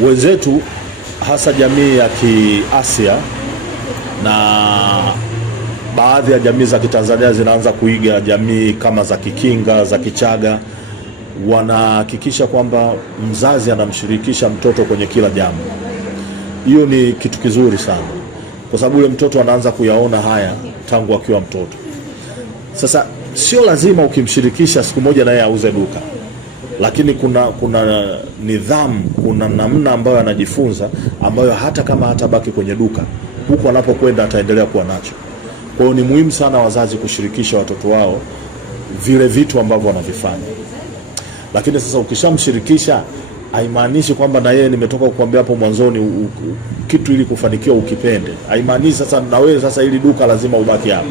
wenzetu hasa jamii ya Kiasia na baadhi ya jamii za Kitanzania zinaanza kuiga jamii kama za Kikinga, za Kichaga. Wanahakikisha kwamba mzazi anamshirikisha mtoto kwenye kila jambo. Hiyo ni kitu kizuri sana, kwa sababu yule mtoto anaanza kuyaona haya tangu akiwa mtoto. Sasa sio lazima ukimshirikisha siku moja naye auze duka, lakini kuna nidhamu, kuna namna ambayo anajifunza, ambayo hata kama hatabaki kwenye duka, huko anapokwenda ataendelea kuwa nacho. Kwa hiyo ni muhimu sana wazazi kushirikisha watoto wao vile vitu ambavyo wanavifanya. Lakini sasa ukishamshirikisha, haimaanishi kwamba na yeye, nimetoka kukuambia hapo mwanzoni, kitu ili kufanikiwa ukipende. Haimaanishi sasa na wewe sasa ili duka lazima ubaki hapo.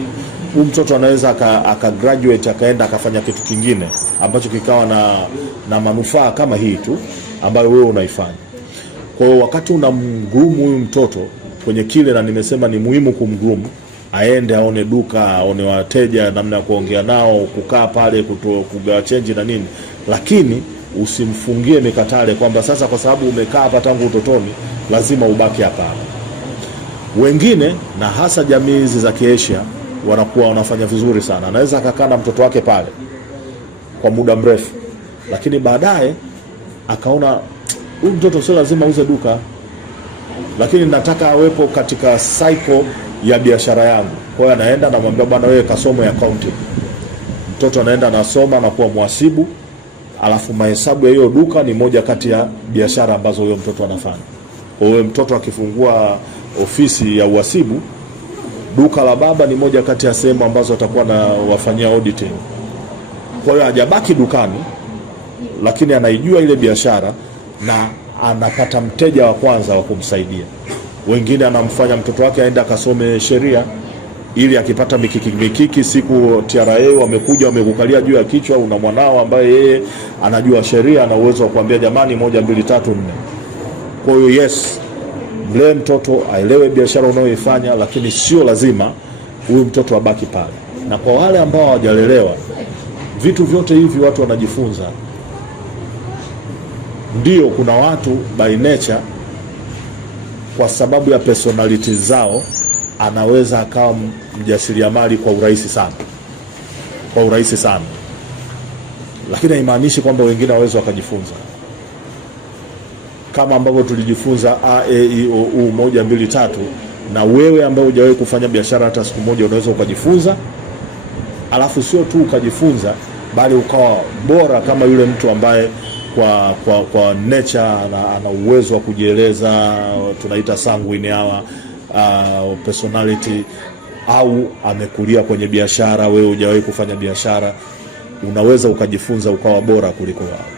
Huyu mtoto anaweza aka graduate akaenda akafanya kitu kingine ambacho kikawa na manufaa kama hii tu ambayo wewe unaifanya. Kwa hiyo wakati unamgroom huyu mtoto kwenye kile, na nimesema ni muhimu kumgroom, aende aone duka, aone wateja, namna ya kuongea nao, kukaa pale, kugawa change na nini, lakini usimfungie mikatale kwamba sasa kwa sababu umekaa hapa tangu utotoni lazima ubaki hapa. Wengine na hasa jamii hizi za Kiasia wanakuwa wanafanya vizuri sana. Anaweza akakaa na mtoto wake pale kwa muda mrefu, lakini baadaye akaona huyu mtoto sio lazima auze duka, lakini nataka awepo katika cycle ya biashara yangu. Kwa hiyo anaenda na mwambia, bwana wewe kasome accounting. Mtoto anaenda anasoma na kuwa mhasibu, alafu mahesabu ya hiyo duka ni moja kati ya biashara ambazo huyo mtoto anafanya. Kwa hiyo mtoto akifungua ofisi ya uhasibu, duka la baba ni moja kati ya sehemu ambazo atakuwa na wafanyia auditing. Kwa hiyo hajabaki dukani, lakini anaijua ile biashara na anapata mteja wa kwanza wa kumsaidia. Wengine anamfanya mtoto wake aende akasome sheria, ili akipata mikiki siku TRA wamekuja wamekukalia juu ya kichwa, una mwanao ambaye yeye anajua sheria na uwezo wa kuambia jamani 1 2 3 4. Kwa hiyo yes, mlee mtoto aelewe biashara unayoifanya, lakini sio lazima huyu mtoto abaki pale. Na kwa wale ambao hawajalelewa, vitu vyote hivi watu wanajifunza. Ndio kuna watu by nature, kwa sababu ya personality zao, anaweza akawa mjasiriamali kwa urahisi sana, lakini haimaanishi kwamba wengine hawawezi wakajifunza. Kama ambavyo tulijifunza A, E, I, O, U 1 2 3, na wewe ambaye hujawahi kufanya biashara hata siku moja unaweza ukajifunza. Alafu sio tu ukajifunza, bali ukawa bora kama yule mtu ambaye kwa nature ana uwezo wa kujieleza, tunaita sanguine hawa, personality, au amekulia kwenye biashara, wewe hujawahi kufanya biashara, unaweza ukajifunza ukawa bora kuliko wao.